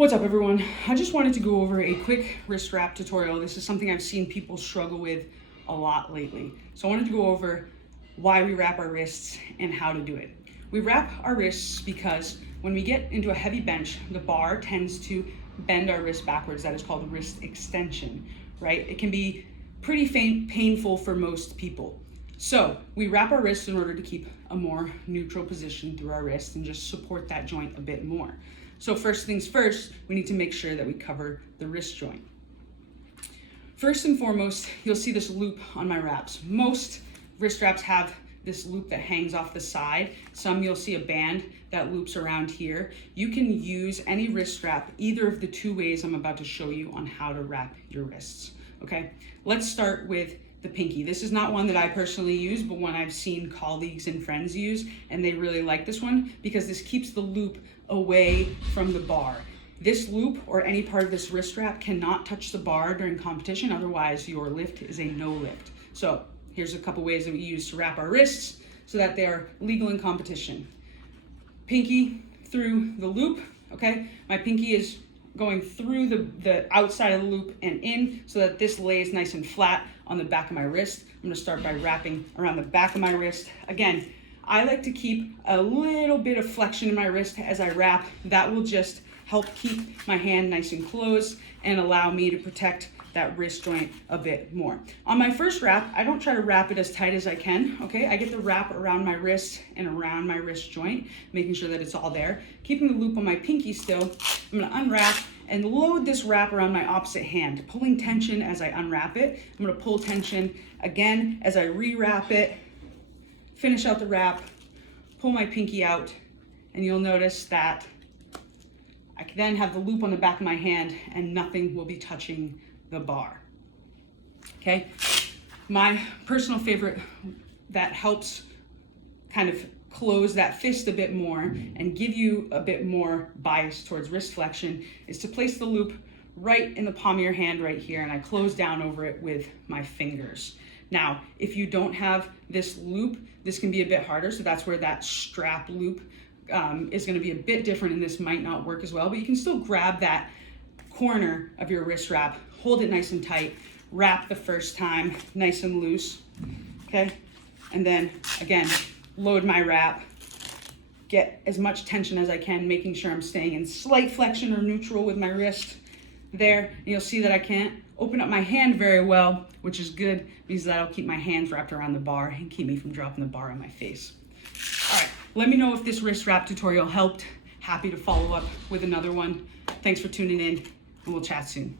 What's up, everyone? I just wanted to go over a quick wrist wrap tutorial. This is something I've seen people struggle with a lot lately. So I wanted to go over why we wrap our wrists and how to do it. We wrap our wrists because when we get into a heavy bench, the bar tends to bend our wrist backwards. That is called wrist extension, right? It can be pretty painful for most people. So we wrap our wrists in order to keep a more neutral position through our wrist and just support that joint a bit more. So first things first, we need to make sure that we cover the wrist joint. First and foremost, you'll see this loop on my wraps. Most wrist wraps have this loop that hangs off the side. Some you'll see a band that loops around here. You can use any wrist wrap, either of the two ways I'm about to show you on how to wrap your wrists, okay? Let's start with the pinky. This is not one that I personally use, but one I've seen colleagues and friends use, and they really like this one because this keeps the loop away from the bar. This loop or any part of this wrist wrap cannot touch the bar during competition, otherwise your lift is a no lift. So here's a couple ways that we use to wrap our wrists so that they are legal in competition. Pinky through the loop, okay? My pinky is going through the outside of the loop and in so that this lays nice and flat on the back of my wrist. I'm gonna start by wrapping around the back of my wrist. Again, I like to keep a little bit of flexion in my wrist as I wrap. That will just help keep my hand nice and closed and allow me to protect that wrist joint a bit more. On my first wrap, I don't try to wrap it as tight as I can, okay? I get the wrap around my wrist and around my wrist joint, making sure that it's all there. Keeping the loop on my pinky still, I'm gonna unwrap and load this wrap around my opposite hand, pulling tension as I unwrap it. I'm gonna pull tension again as I rewrap it, finish out the wrap, pull my pinky out, and you'll notice that I can then have the loop on the back of my hand and nothing will be touching the bar, okay? My personal favorite that helps kind of close that fist a bit more and give you a bit more bias towards wrist flexion is to place the loop right in the palm of your hand right here, and I close down over it with my fingers. Now, if you don't have this loop, this can be a bit harder, so that's where that strap loop is gonna be a bit different, and this might not work as well, but you can still grab that corner of your wrist wrap, hold it nice and tight, wrap the first time nice and loose, okay? And then, again, load my wrap, get as much tension as I can, making sure I'm staying in slight flexion or neutral with my wrist there. And you'll see that I can't open up my hand very well, which is good because that'll keep my hands wrapped around the bar and keep me from dropping the bar on my face. All right, let me know if this wrist wrap tutorial helped. Happy to follow up with another one. Thanks for tuning in, and we'll chat soon.